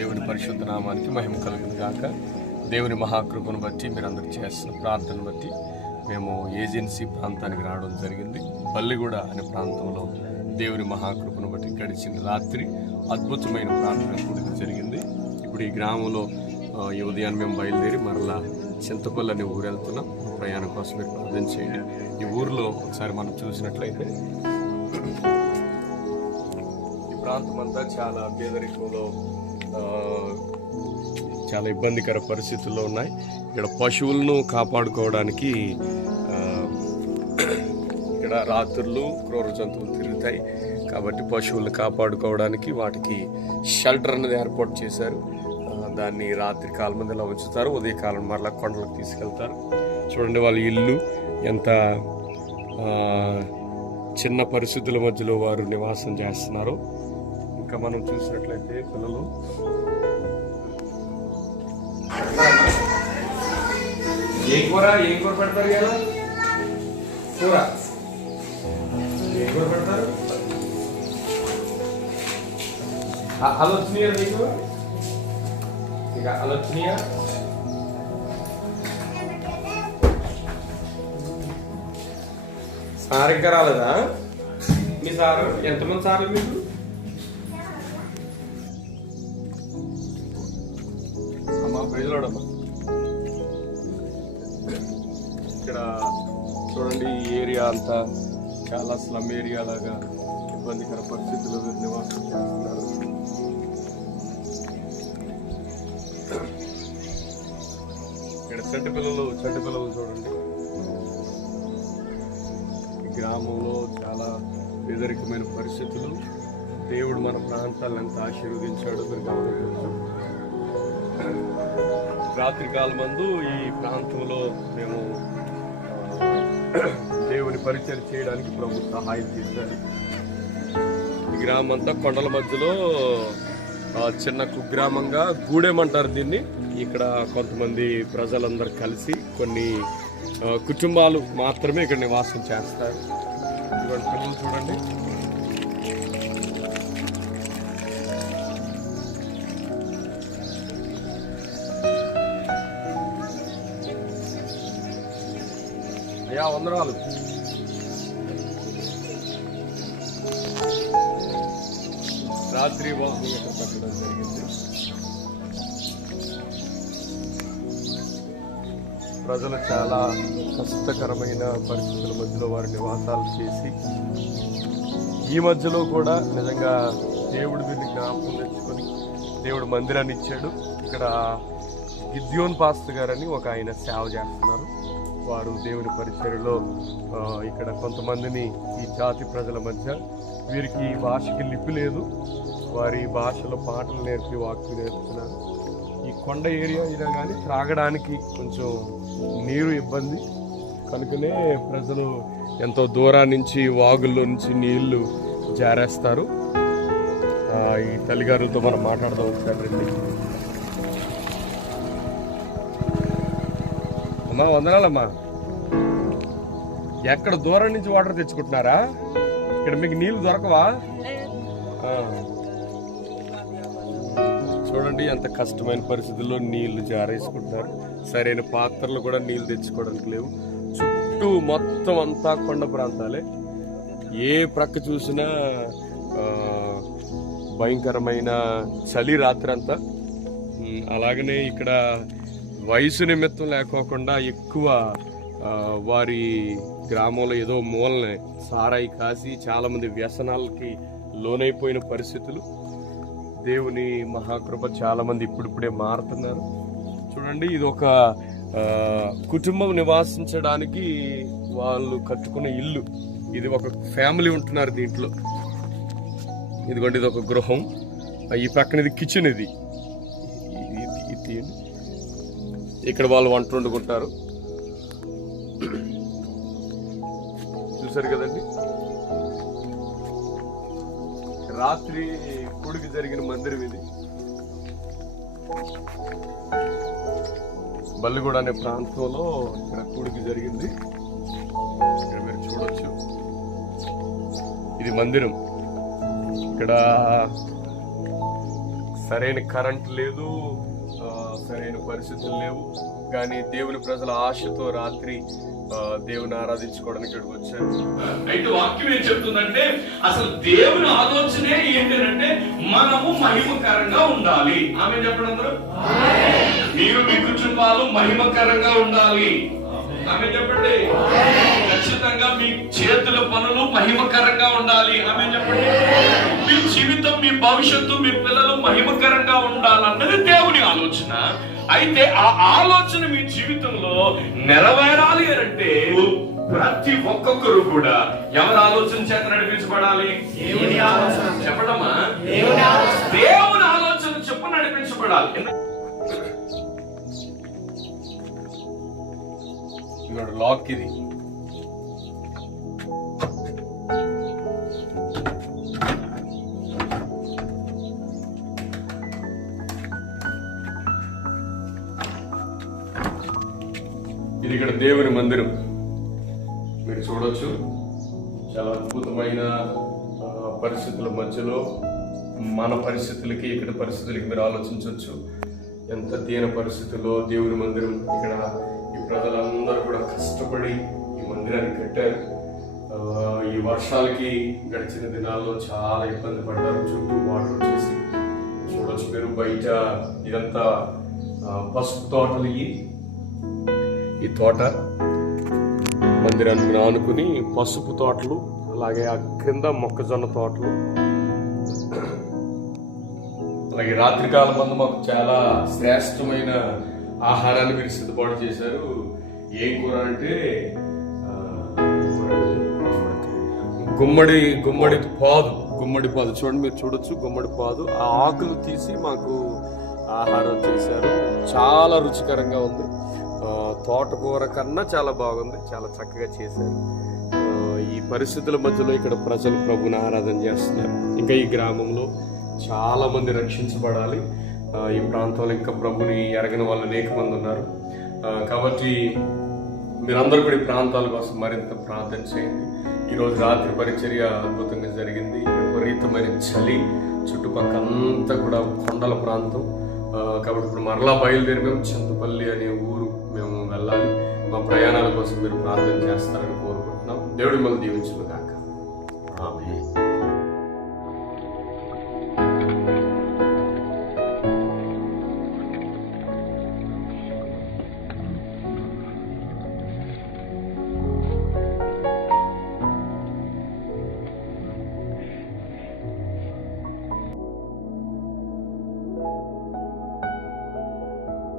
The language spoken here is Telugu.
దేవుని పరిశుద్ధ నామానికి మహిమ కలుగును గాక. దేవుని మహాకృపను బట్టి మీరు అందరు చేస్తున్న ప్రార్థన బట్టి మేము ఏజెన్సీ ప్రాంతానికి రావడం జరిగింది. బల్లిగూడ అనే ప్రాంతంలో దేవుని మహాకృపను బట్టి గడిచిన రాత్రి అద్భుతమైన ప్రార్థన కూడా జరిగింది. ఇప్పుడు ఈ గ్రామంలో ఈ ఉదయాన్ని మేము బయలుదేరి మరలా చింతపల్లి అనే ఊరు వెళ్తున్నాం. ప్రయాణం కోసం మీరు ప్రార్థన చేయండి. ఈ ఊరిలో ఒకసారి మనం చూసినట్లయితే ఈ ప్రాంతం అంతా చాలా పేదరికంలో చాలా ఇబ్బందికర పరిస్థితుల్లో ఉన్నాయి. ఇక్కడ పశువులను కాపాడుకోవడానికి ఇక్కడ రాత్రులు క్రూర జంతువులు తిరుగుతాయి. కాబట్టి పశువులను కాపాడుకోవడానికి వాటికి షెల్టర్ అనేది ఏర్పాటు చేశారు. దాన్ని రాత్రి కాలం ఇలా ఉంచుతారు ఉదయకాలం మరలా కొండలకు తీసుకెళ్తారు. చూడండి వాళ్ళ ఇల్లు ఎంత చిన్న పరిస్థితుల మధ్యలో వారు నివాసం చేస్తున్నారు. ఇంకా మనం చూసినట్లయితే పిల్లలు ఏ కూర ఏ కూర పెడతారు కదా కూర. ఏ కూర పెడతారు? అ- అలా వచ్చినాయా నీకు? ఇక అలా వచ్చినాయా సార్ ఇంకా రాలేదా? మీ సారు? ఎంతమంది సార్లు మీకు? ప్రజలోడమ్మా ఇక్కడ చూడండి ఈ ఏరియా అంతా చాలా స్లమ్ ఏరియా లాగా ఇబ్బందికర పరిస్థితుల్లో వీరు నివాసం చేస్తున్నారు. ఇక్కడ చెట్టు పిల్లలు చెట్టు పిల్లలు చూడండి. గ్రామంలో చాలా పేదరికమైన పరిస్థితులు. దేవుడు మన ప్రాంతాలను ఎంత ఆశీర్వదించాడో మీరు గమనించవచ్చు. రాత్రి కాలమందు ఈ ప్రాంతంలో మేము దేవుని పరిచయం చేయడానికి ప్రభు సహాయం చేశారు. ఈ గ్రామం అంతా కొండల మధ్యలో చిన్న కుగ్రామంగా గూడెం అంటారు దీన్ని. ఇక్కడ కొంతమంది ప్రజలందరూ కలిసి కొన్ని కుటుంబాలు మాత్రమే ఇక్కడ నివాసం చేస్తారు. ఇటువంటి పిల్లలు చూడండి. యా వందనాలు. రాత్రి వాహనం ఇక్కడ పెట్టడం జరిగింది. ప్రజలు చాలా కష్టకరమైన పరిస్థితుల మధ్యలో వారి నివాసాలు చేసి ఈ మధ్యలో కూడా నిజంగా దేవుడు మీద జ్ఞాపకం తెచ్చుకొని దేవుడు మందిరాన్ని ఇచ్చాడు. ఇక్కడ గిద్యోన్ పాస్త గారని ఒక ఆయన సేవ చేస్తున్నారు. వారు దేవుని పరిచర్యలో ఇక్కడ కొంతమందిని ఈ జాతి ప్రజల మధ్య వీరికి ఈ భాషకి లిపి లేదు. వారి భాషలో పాటలు నేర్పి వాక్యం నేర్పుతున్నారు. ఈ కొండ ఏరియా అయినా కానీ త్రాగడానికి కొంచెం నీరు ఇబ్బంది. కనుకనే ప్రజలు ఎంతో దూరం నుంచి వాగుల్లో నుంచి నీళ్ళు జారేస్తారు. ఈ తల్లిగారులతో మనం మాట్లాడదాం ఒకసారి రండి. అమ్మా వందనాలమ్మా. ఎక్కడ దూరం నుంచి వాటర్ తెచ్చుకుంటున్నారా? ఇక్కడ మీకు నీళ్ళు దొరకవా? చూడండి ఎంత కష్టమైన పరిస్థితుల్లో నీళ్ళు జారేసుకుంటున్నారు. సరైన పాత్రలు కూడా నీళ్ళు తెచ్చుకోవడానికి లేవు. చుట్టూ మొత్తం అంతా కొండ ప్రాంతాలే. ఏ ప్రక్క చూసినా భయంకరమైన చలి రాత్రి అంతా అలాగనే ఇక్కడ వయసు నిమిత్తం లేకోకుండా ఎక్కువ వారి గ్రామంలో ఏదో మూలని సారాయి కాసి చాలామంది వ్యసనాలకి లోనైపోయిన పరిస్థితులు. దేవుని మహాకృప చాలామంది ఇప్పుడిప్పుడే మారుతున్నారు. చూడండి ఇది ఒక కుటుంబం నివాసించడానికి వాళ్ళు కట్టుకున్న ఇల్లు. ఇది ఒక ఫ్యామిలీ ఉంటున్నారు దీంట్లో. ఇదిగోండి ఇది ఒక గృహం ఈ పక్కన ఇది కిచెన్ ఇది. ఇది- ఇది- ఇక్కడ వాళ్ళు వంట వండుకుంటారు. చూసారు కదండి? రాత్రి కొడుకు జరిగిన మందిరం ఇది. బల్లిగూడ అనే ప్రాంతంలో ఇక్కడ కూడికి జరిగింది. ఇక్కడ మీరు చూడొచ్చు. ఇది మందిరం. ఇక్కడ సరైన కరెంట్ లేదు. సరైన పరిస్థితులు లేవు. కానీ దేవుని ప్రజల ఆశతో రాత్రి ఆ, దేవుని ఆరాధించుకోవడానికి ఇక్కడికి వచ్చారు. అయితే వాక్యం ఏం చెప్తుందంటే అసలు దేవుని ఆలోచనే ఏంటంటే మనము మహిమకరంగా ఉండాలి. ఆమె చెప్పండి అందరూ? మీరు మీ కుటుంబాలు మహిమకరంగా ఉండాలి. ఆమె చెప్పండి. ఖచ్చితంగా మీ చేతుల పనులు మహిమకరంగా ఉండాలి. ఆమె చెప్పండి. మీ జీవితం మీ భవిష్యత్తు మీ పిల్లలు మహిమకరంగా ఉండాలన్నది దేవుని ఆలోచన. అయితే ఆ ఆలోచన మీ జీవితంలో నెరవేరాలి అంటే ప్రతి ఒక్కొక్కరు కూడా ఎవరి ఆలోచన చేత నడిపించబడాలి? చెప్పడమా దేవుని ఆలోచన చెప్ప నడిపించబడాలి. బ్లాక్ ఇది ఇది ఇక్కడ దేవుని మందిరం. మీరు చూడొచ్చు. చాలా అద్భుతమైన పరిస్థితుల మధ్యలో మన పరిస్థితులకి ఇక్కడ పరిస్థితులకి మీరు ఆలోచించవచ్చు ఎంత దీన పరిస్థితుల్లో దేవుని మందిరం ఇక్కడ ఈ ప్రజలందరూ కూడా కష్టపడి ఈ మందిరాన్ని కట్టారు. ఈ వర్షాలకి గడిచిన దినాల్లో చాలా ఇబ్బంది పడ్డారు. చుట్టూ వాటర్ వచ్చేసి చూడొచ్చు మీరు బయట ఇదంతా పసుపు తోటలు ఇవి. ఈ తోట మందిరాన్ని ఆనుకుని పసుపు తోటలు అలాగే ఆ క్రింద మొక్కజొన్న తోటలు. అలాగే రాత్రికాలం మందు మాకు చాలా శ్రేష్టమైన ఆహారాన్ని మీరు సిద్ధపాటు చేశారు. ఏం కూర అంటే గుమ్మడి గుమ్మడి పాదు. గుమ్మడి పాదు. చూడండి మీరు చూడొచ్చు గుమ్మడి పాదు. ఆ ఆకులు తీసి మాకు ఆహారం చేశారు. చాలా రుచికరంగా ఉంది. తోటకూర కన్నా చాలా బాగుంది. చాలా చక్కగా చేశారు. ఈ పరిస్థితుల మధ్యలో ఇక్కడ ప్రజలు ప్రభుని ఆరాధన చేస్తున్నారు. ఇంకా ఈ గ్రామంలో చాలా మంది రక్షించబడాలి. ఈ ప్రాంతంలో ఇంకా ప్రభుని ఎరగని వాళ్ళు అనేక మంది ఉన్నారు. కాబట్టి మీరందరూ కూడా ఈ ప్రాంతాల కోసం మరింత ప్రార్థన చేయండి. ఈరోజు రాత్రి పరిచర్య అద్భుతంగా జరిగింది. విపరీతమైన చలి చుట్టుపక్కల అంతా కూడా కొండల ప్రాంతం. కాబట్టి ఇప్పుడు మరలా బయలుదేరి మేము చింతపల్లి అనే ఊరు మేము వెళ్ళాలి. మా ప్రయాణాల కోసం మీరు ప్రార్థన చేస్తారని కోరుకుంటున్నాం. దేవుడి మళ్ళీ దీవించుగాక ఆమె